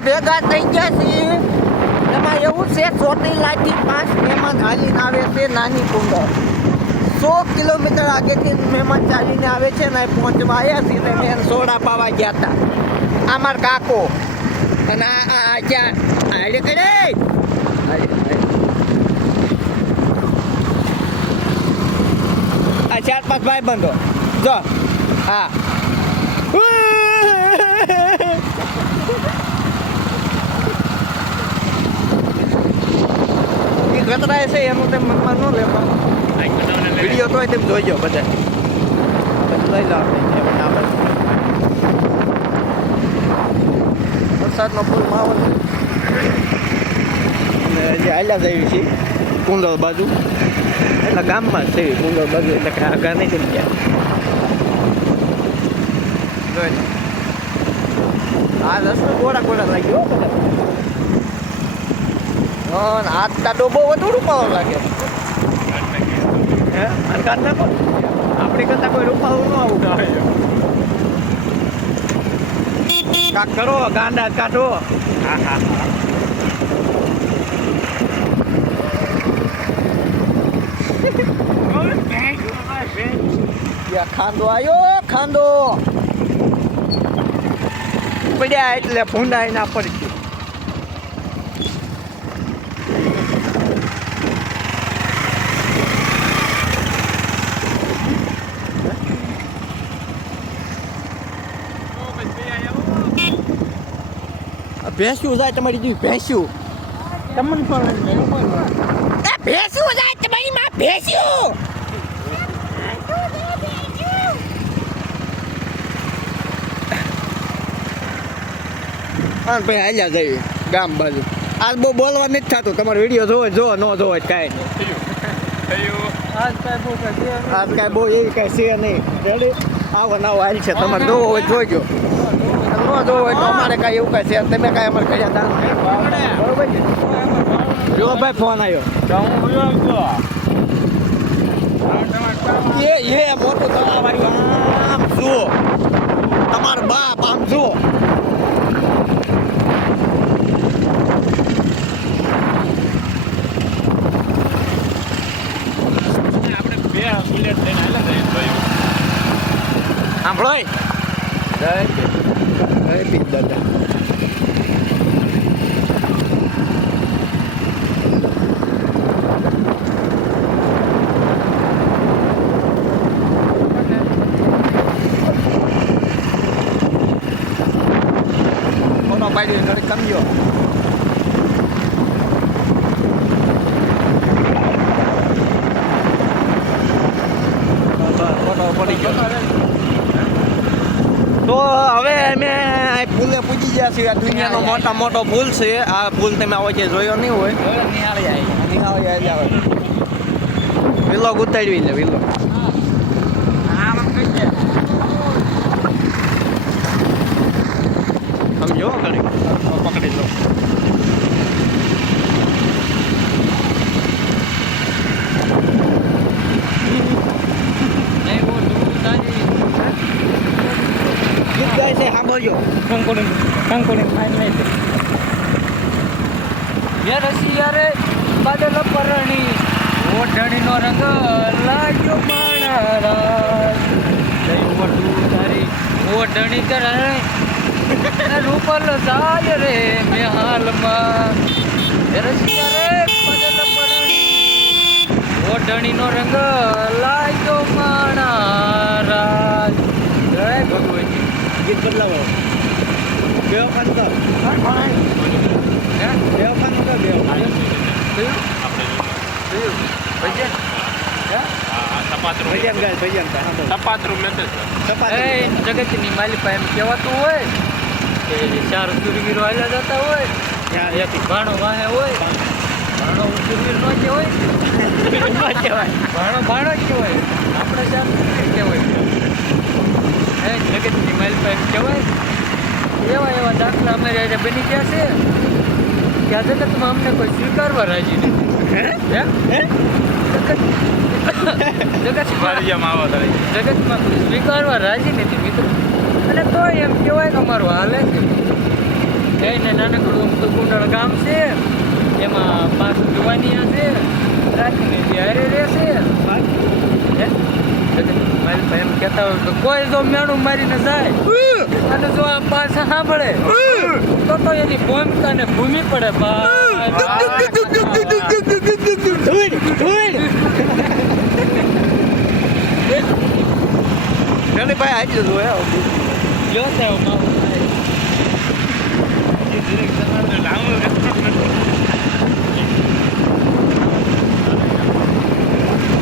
બધા ભેગા થઈ ગયા છીએ. એમાં એવું છે ચોટીલાથી 5 મહેમાન હાલીને આવે છે નાની કુંડળ. 100 કિલોમીટર આગેથી મહેમાન ચાલીને આવે છે ને પહોંચવા આવ્યા છીએ ને મેં સોડા પાવા ગયા હતા. આ મારા કાકો અને આ ક્યાં હાડે કરે આ 4-5 ભાઈ બંધો જો હા એ ખતરાય છે એનું તેમ મનમાં ન લેવા વિડીયો તો તેમ જોઈજો બધા લઈ લો આપણે વરસાદનો ફૂલ માહોલ અને જે હાલ્યા જઈએ છીએ કુંડળ બાજુ એટલે ગામમાં જ છે કુંડળ બાજુ એટલે કે આગળ નહીં તેમ ક્યાં આ રસ્તો ગોળા લાગ્યો બધા હાથ કાઢો બહુ વધુ રૂપાવો લાગે હે અને કાઢ નાખો આપણી કરતા કોઈ રૂપાવું ન આવું આવે કાક કરો ગાંડા કાઢો હા હા ખાંડો આવ્યો ખાંડો પડ્યા એટલે ભૂંડાઈ ના પડી ભેંસ્યું જાય તમારી જેવી ભેંસ્યું તમને ભેંસ્યું જાય તમારી માં ભેંસ્યું હા ભાઈ હાલ્યા જઈએ ગામ બાજુ આજ બહુ બોલવા નથી થતું તમારો વિડીયો જોવો જો ન જોવો કાંઈ આજ કાંઈ બહુ એવી કાંઈ છે નહીં રેડી આવો નવો હાલ છે તમારે જોવો હોય જોઈજો ન જોવો હોય તો અમારે કાંઈ એવું કાંઈ છે તમે કાંઈ અમારે કર્યા દાન બરોબર છે જો ભાઈ ફોન આવ્યો એ મોટું તમારું આમ જુઓ તમારો બાપ આમ જુઓ સાંભળો જય પી દાદા મોનો પાડી ઘરે કમ્યો તો હવે અમે પુલે પૂજી ગયા છીએ દુનિયાનો મોટો પુલ છે આ પુલ તમે આવો છે જોયો નહીં હોય નિહાળી આવે વિલો ઉતારવી લે વિલો સમજો ઘડી પકડી લો રસિયારે બાદલ પરણી ઓઢણીનો રંગ લાગ્યો માણા તારી ઓઢણી કરણી રૂપલ જાય રે મેં હાલમાં રસિયારે બાદલ પરણી ઓઢણીનો રંગ લાગ્યો માણા રાજ જય ભગવતી ગીત બદલાવો બેવ ખાન જગતની માલિપા એમ કહેવાતું હોય કે 4 સુરવીરો હાલ્યા જતા હોય ત્યાં ભાણો વાહે હોય ભાણો સુરવીર ન કહેવાય ભાણો જ કહેવાય આપણે 4 સુરવીર કહેવાય જગતની માલિપા એમ કહેવાય એવા દાખલા અમારે આજે બની ગયા છે કે આ જગતમાં અમને કોઈ સ્વીકારવા રાજી નથી જગતમાં કોઈ સ્વીકારવા રાજી નથી મિત્રો અને તો એમ કહેવાય કે અમારું હાલે છે એને નાનકડું અમથું કુંડળ ગામ છે એમાં 5 જુવાનિયા છે રાખીને હારે રહેશે એમ કહેતા હોય તો કોઈ જો મેણું મારીને જાય અને જો આ પાછા સાંભળે તો એની ભૂમિકાને ભૂમિ પડે ભાઈ આટલું જ હોય જોતા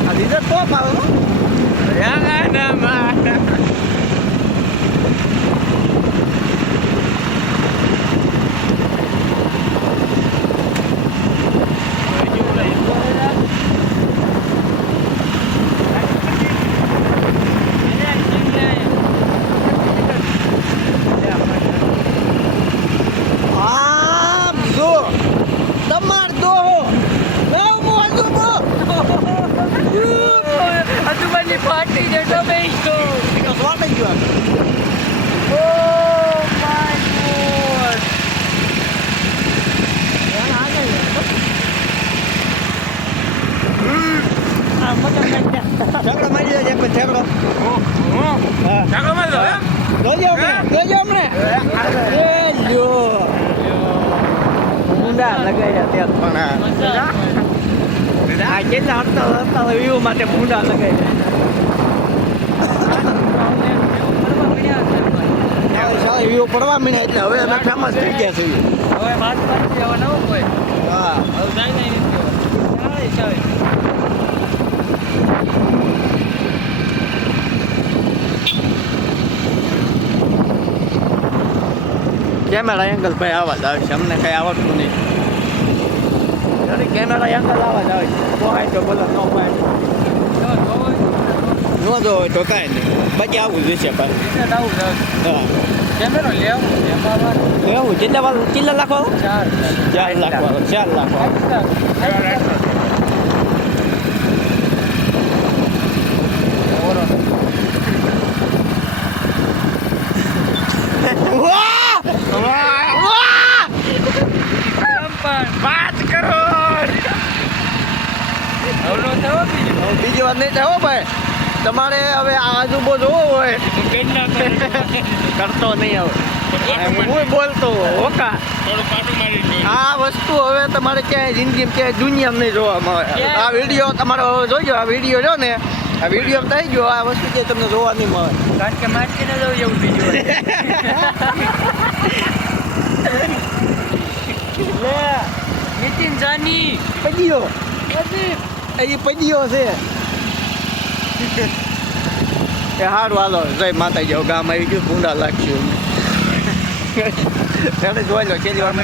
આ દીધા તો પાવે આજુબાજુની પાર્ટી જેટલો બેસ્ટ સ્વાટ જ ગયો ઓ માય ગોડ ઝઘડો મારી જાય એક ઝઘડો જોજો અમને એ લ્યો મુંડા લગાડ્યા ત્યાં પણ આ કેટલા હડતા વ્યૂ માટે મુંડા લગાડ્યા વ્યૂ પડવા મીને એટલે હવે અમે ફેમસ થઈ ગયા છીએ હવે વાત કરતી હવે નવું કોઈ હા હવે જાય નહીં ચાલે કેમેરા એંગલ ભાઈ આવાજ આવે છે અમને કઈ આવડતું નહીં કેમેરા એંગલ આવાજ આવે છે પોહાય તો બોલો ન પોહાય ન જો હોય તો કાંઈ નહીં બાકી આવું જ છે ભાઈ હા કેમેરો લેવું એવું કેટલા વાર કેટલા લાખો 4 લાખ 4 લાખ બીજી વાત નહીં થાય હો ભાઈ તમારે હવે આજુબો જોવો હોય કરતો નહીં હવે હું બોલતો ઓકા આ વસ્તુ હવે તમારે ક્યાંય જિંદગીમાં ક્યાંય દુનિયામાં નહીં જોવામાં આવે આ વિડીયો તમારો જોજો આ વિડીયો જો ને આ વિડીયો થઈ ગયો આ વસ્તુ ક્યાંય તમને જોવા નહીં મળે કારણ કે માર્કેટ જવું એવું બીજું લે નીતિન જાની પડીયો એ પડીયો છે એ હારું હાલો જય માતાજી ગામ આવી ગયું ભૂંડા લાગશું એને જોઈ લો છેલ્લી વાર